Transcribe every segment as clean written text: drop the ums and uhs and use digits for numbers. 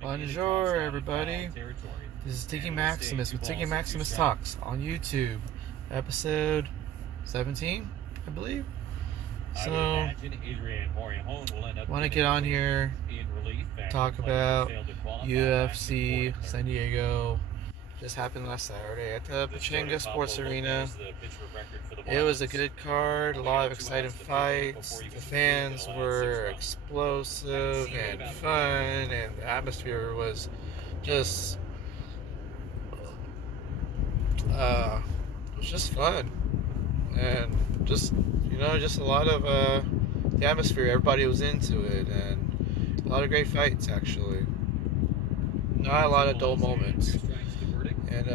Bonjour, everybody. This is Tiggy Maximus with Tiggy Maximus Talks on YouTube, episode 17, I believe. So, want to get on here, talk about UFC San Diego. This happened last Saturday at the Pachanga Sports Arena. It was a good card, a lot of exciting fights. The fans were explosive and fun, and the atmosphere was just fun, and just a lot of the atmosphere. Everybody was into it, and a lot of great fights actually. Not a lot of dull moments. And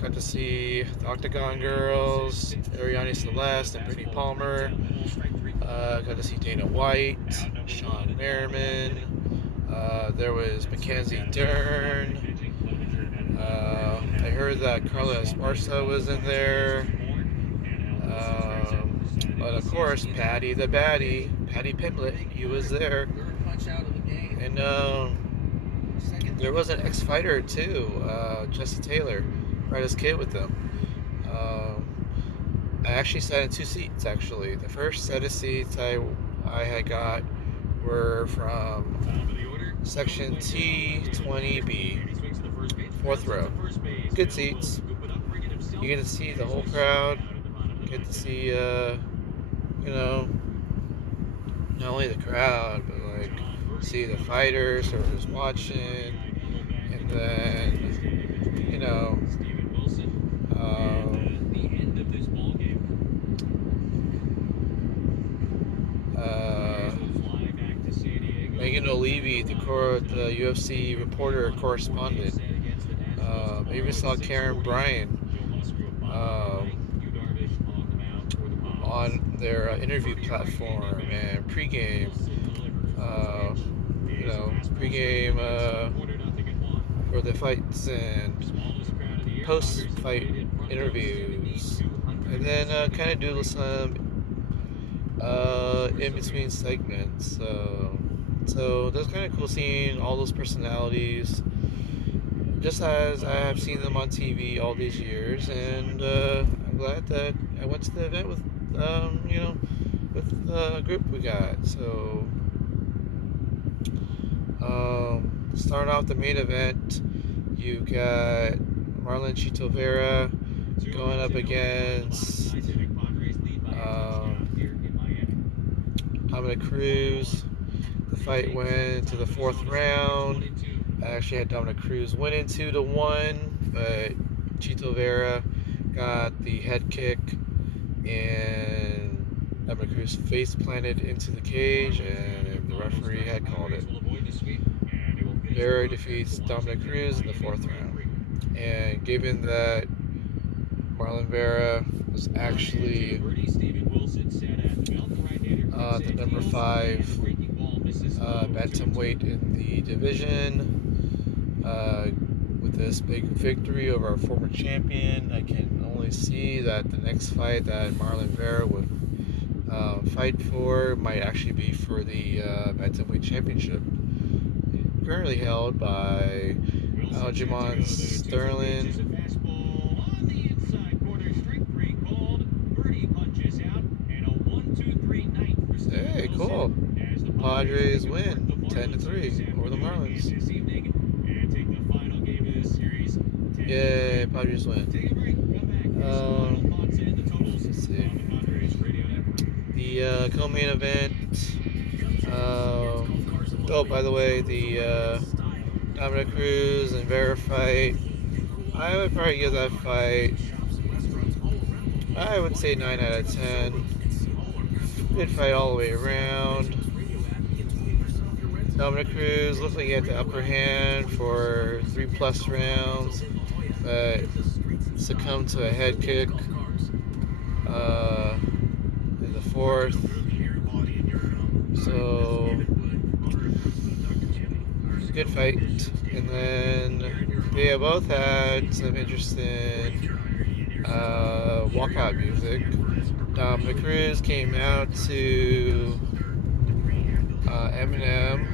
got to see the Octagon Girls, Ariane Celeste and Brittany Palmer. Got to see Dana White, Sean Merriman. There was Mackenzie Dern. I heard that Carla Esparza was in there. But of course, Patty the Baddie, Patty Pimblett, he was there. And there was an ex-fighter too, Jesse Taylor, right as kid with them. I actually sat in two seats actually. The first set of seats I had got were from section T20B, fourth row. Good seats. You get to see the whole crowd. You get to see, not only the crowd, but like see the fighters who are just watching. And then, Megan O'Leary, the UFC reporter correspondent. I even saw Karen Bryan on their interview platform and pregame. For the fights and post-fight interviews, and then kind of do some in-between segments. So that's kind of cool seeing all those personalities, just as I have seen them on TV all these years, and I'm glad that I went to the event with with the group we got. So start off the main event, you got Marlon Chito Vera going up against Dominick Cruz. The fight went to the fourth round. I actually had Dominick Cruz winning 2-1, but Chito Vera got the head kick, and Dominick Cruz face planted into the cage, and the referee had called it. Vera defeats Dominick Cruz in the fourth round. And given that Marlon Vera was actually the number 5 bantamweight in the division, with this big victory over our former champion, I can only see that the next fight that Marlon Vera would fight for might actually be for the bantamweight championship, currently held by Aljamain Sterling. Hey, cool. Padres win 10-3 over the Marlins. Yay, Padres win. Let's see. The co-main event. By the way, the Dominick Cruz and Vera fight, I would probably give that fight, I would say 9 out of 10. Good fight all the way around. Dominick Cruz looked like he had the upper hand for 3+ rounds, but succumbed to a head kick in the fourth. So, good fight. And then they both had some interesting walkout music. Dominick Cruz came out to Eminem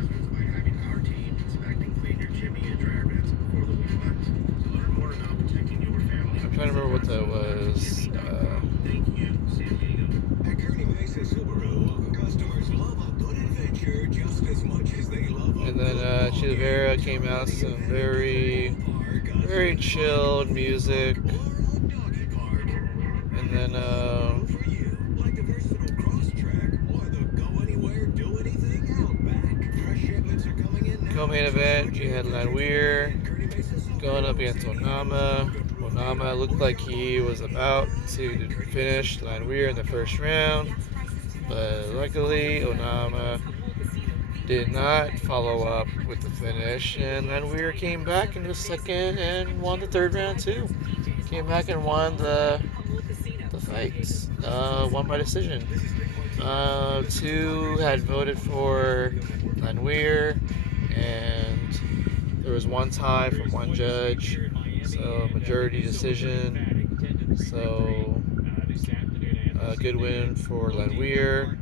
episode was and then Chisora came out some very chilled music, and then co-main event, you had Weir going up against Onama. Onama looked like he was about to finish Weir in the first round, but luckily Onama did not follow up with the finish, and then Weir came back in the second and won the third round too. Came back and won the fights, won by decision. Two had voted for Weir, and there was one tie from one judge, so majority decision. So a good win for Weir.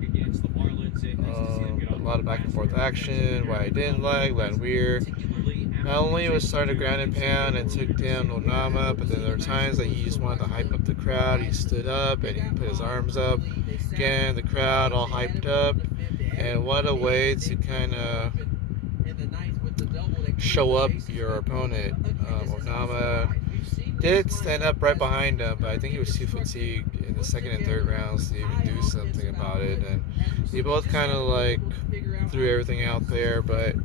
A lot of back and forth action. What I didn't like, Weir not only was starting to ground and pound and took down Onama, but then there were times that he just wanted to hype up the crowd. He stood up and he put his arms up. Again, the crowd all hyped up. And what a way to kind of show up your opponent. Onama did stand up right behind him, but I think he was too fatigued in the second and third rounds to even do something about it. And they both kind of like threw everything out there, but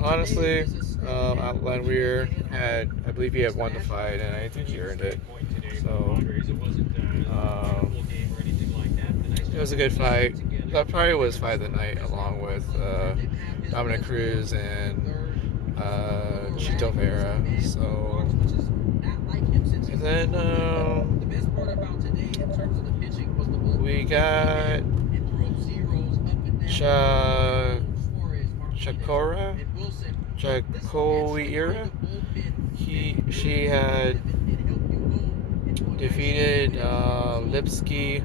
honestly, Weir had, I believe he had won the fight, and I think he earned it. So it was a good fight. That probably was fight of the night, along with Dominick Cruz and Chisora. So, and then we got Weir. She had defeated Lipsky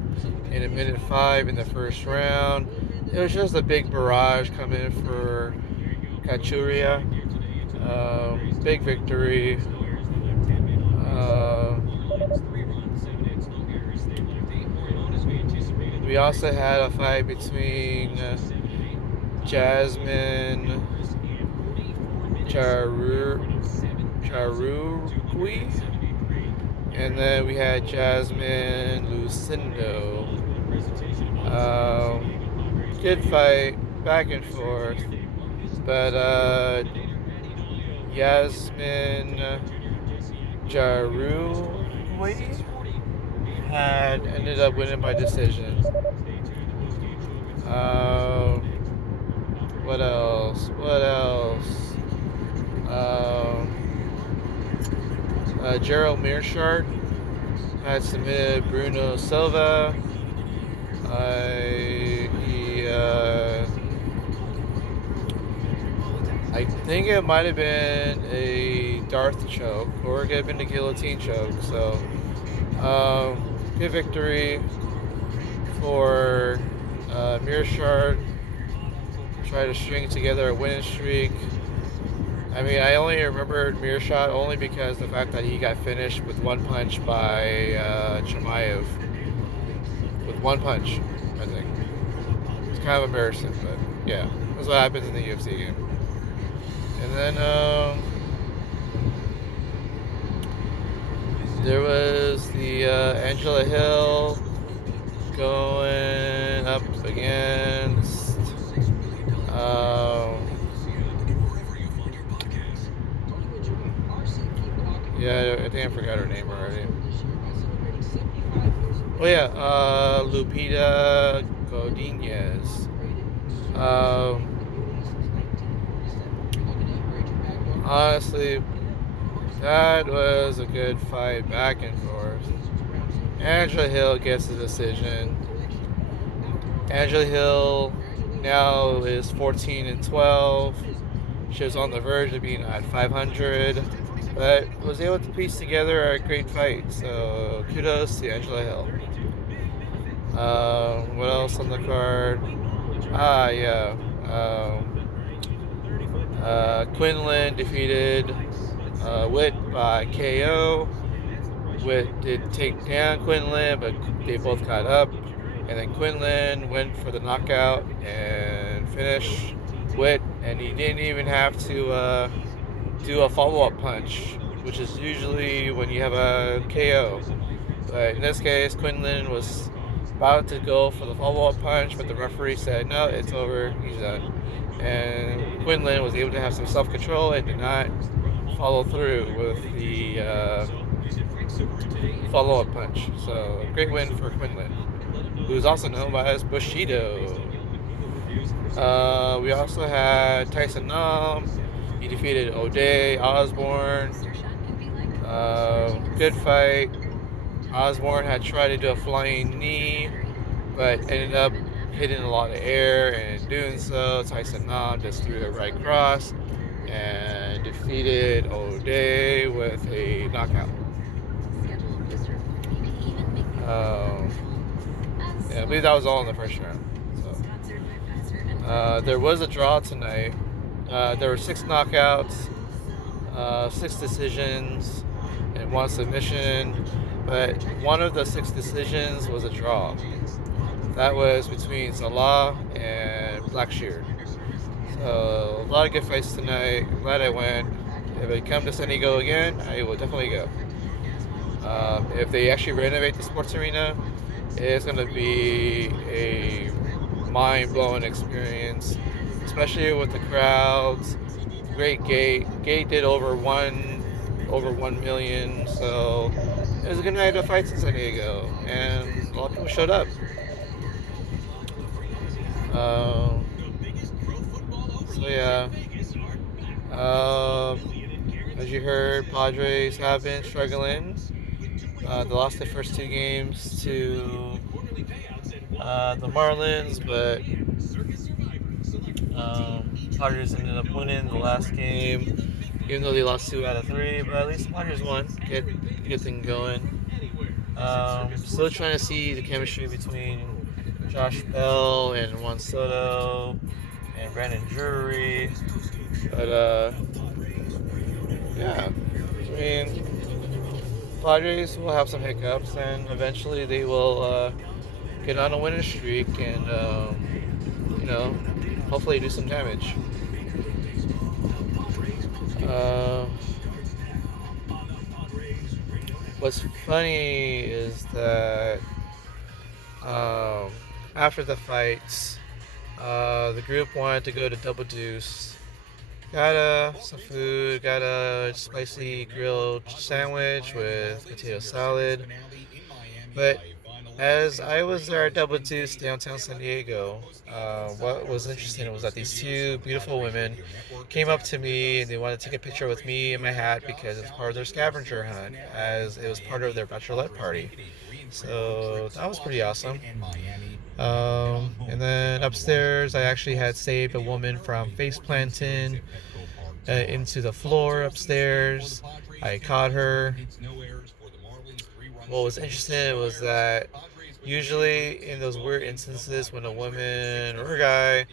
in a minute 5 in the first round. It was just a big barrage coming for Chisora. Big victory. We also had a fight between Jasmine Charugui, and then we had Jasmine Lucindo. Good fight, back and forth, but Jasmine Charugui had ended up winning by decision. What else? Gerald Meerschaert had submitted Bruno Silva. I think it might have been a Darth choke, or it could have been a guillotine choke. So, good victory for Meerschaert. Try to string together a winning streak. I mean, I only remembered Meerschaert only because the fact that he got finished with one punch by Chimaev. With one punch, I think. It's kind of embarrassing, but yeah, that's what happens in the UFC game. And then there was the Angela Hill going up against I think I forgot her name already. Oh yeah, Lupita Godinez. Honestly, that was a good fight, back and forth. Angela Hill gets the decision. Angela Hill now is 14-12. She was on the verge of being at 500, but was able to piece together a great fight. So kudos to Angela Hill. What else on the card? Quinlan defeated Witt by KO. Witt did take down Quinlan, but they both got up. And then Quinlan went for the knockout and finished Witt, and he didn't even have to do a follow-up punch, which is usually when you have a KO. But in this case, Quinlan was about to go for the follow-up punch, but the referee said, no, it's over, he's done. And Quinlan was able to have some self-control and did not follow through with the follow-up punch. So, great win for Quinlan, who is also known by as Bushido. We also had Tyson Nam. He defeated O'Day Osborne. Good fight. Osborne had tried to do a flying knee, but ended up hitting a lot of air, and in doing so, Tyson Nam just threw a right cross and defeated O'Day with a knockout. I believe that was all in the first round. So, there was a draw tonight. There were 6 knockouts, 6 decisions, and 1 submission. But one of the 6 decisions was a draw. That was between Salah and Blackshear. So a lot of good fights tonight. I'm glad I went. If I come to San Diego again, I will definitely go. If they actually renovate the sports arena, it's going to be a mind-blowing experience, especially with the crowds. Great gate. Gate did over 1 million, so it was a good night of fights in San Diego, and a lot of people showed up. So yeah, as you heard, Padres have been struggling. They lost their first 2 games to the Marlins, but Padres ended up winning the last game, even though they lost 2 out of 3. But at least the Padres won. Good thing going. Still trying to see the chemistry between Josh Bell and Juan Soto and Brandon Drury. But yeah, I mean, Padres will have some hiccups, and eventually they will get on a winning streak and hopefully do some damage. What's funny is that after the fights, the group wanted to go to Double Deuce. Got some food, got a spicy grilled sandwich with potato salad. But as I was there at Double Deuce downtown San Diego, what was interesting was that these 2 beautiful women came up to me and they wanted to take a picture with me and my hat because it's part of their scavenger hunt, as it was part of their bachelorette party. So that was pretty awesome. And then upstairs, I actually had saved a woman from face planting into the floor upstairs. I caught her. What was interesting was that usually in those weird instances when a woman or a guy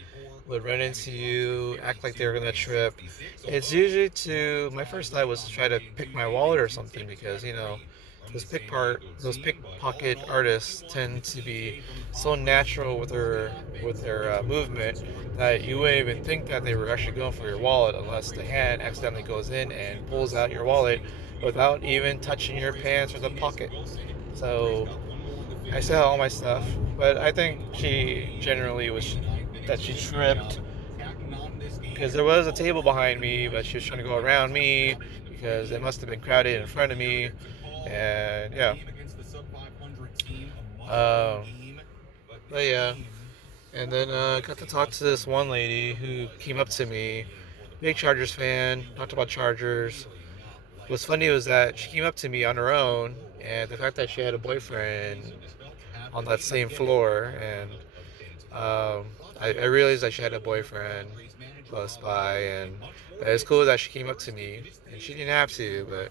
would run into you, act like they were gonna trip, it's usually my first thought was to try to pick my wallet or something, because those pickpocket artists tend to be so natural with their movement that you wouldn't even think that they were actually going for your wallet unless the hand accidentally goes in and pulls out your wallet without even touching your pants or the pocket. So I still had all my stuff, but I think she tripped because there was a table behind me, but she was trying to go around me because it must have been crowded in front of me. And yeah, but yeah, and then got to talk to this one lady who came up to me, big Chargers fan, talked about Chargers. What's funny was that she came up to me on her own, and the fact that she had a boyfriend on that same floor, and I realized that she had a boyfriend close by, and it's cool that she came up to me, and she didn't have to, but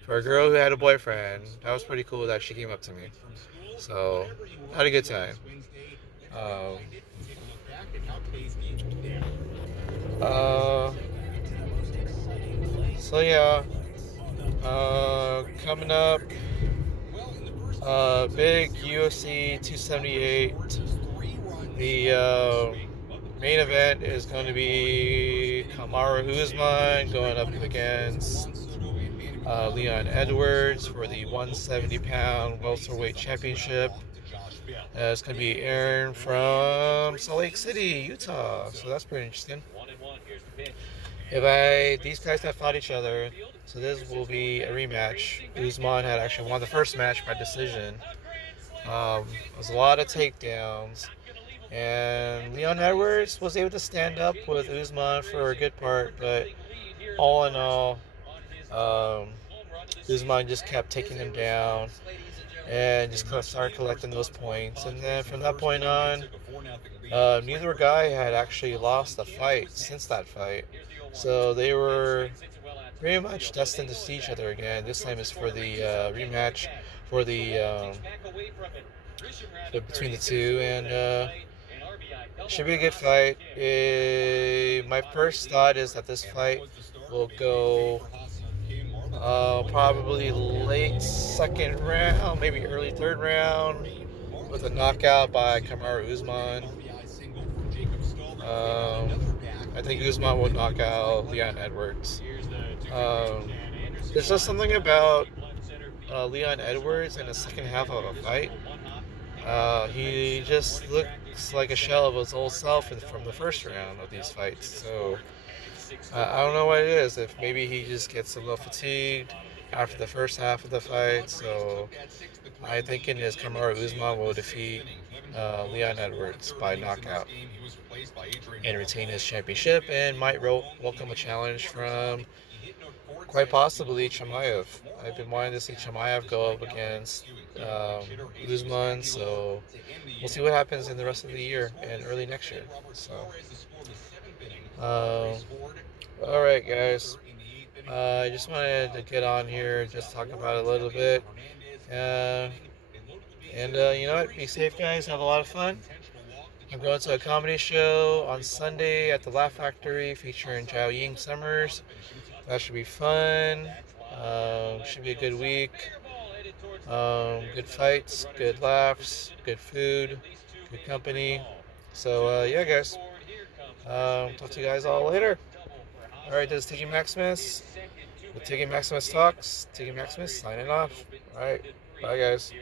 for a girl who had a boyfriend, that was pretty cool that she came up to me. So, had a good time. So yeah, coming up, Big UFC 278. The main event is going to be Kamaru Usman going up against Leon Edwards for the 170-pound welterweight championship. It's going to be airing from Salt Lake City, Utah. So that's pretty interesting. These guys have fought each other, so this will be a rematch. Usman had actually won the first match by decision. There was a lot of takedowns, and Leon Edwards was able to stand up with Usman for a good part, but all in all, Usman just kept taking him down and just started collecting those points. And then from that point on, neither guy had actually lost a fight since that fight. So they were pretty much destined to see each other again. This time is for the rematch for the between the two, and should be a good fight. My first thought is that this fight will go probably late second round, maybe early third round, with a knockout by Kamaru Usman. I think Usman will knock out Leon Edwards. There's just something about Leon Edwards in the second half of a fight. He just looks like a shell of his old self from the first round of these fights. So I don't know what it is. If maybe he just gets a little fatigued after the first half of the fight. So I'm thinking is Kamaru Usman will defeat Leon Edwards by knockout and retain his championship, and might welcome a challenge from quite possibly Chimaev. I've been wanting to see Chimaev go up against Usman, so we'll see what happens in the rest of the year and early next year. So, all right, guys. I just wanted to get on here, just talk about it a little bit, and you know what? Be safe, guys. Have a lot of fun. I'm going to a comedy show on Sunday at the Laugh Factory featuring Zhao Ying Summers. That should be fun. Should be a good week. Good fights, good laughs, good food, good company. So, yeah, guys. Talk to you guys all later. All right, this is Tiggy Maximus with Tiggy Maximus Talks. Tiggy Maximus signing off. All right, bye, guys.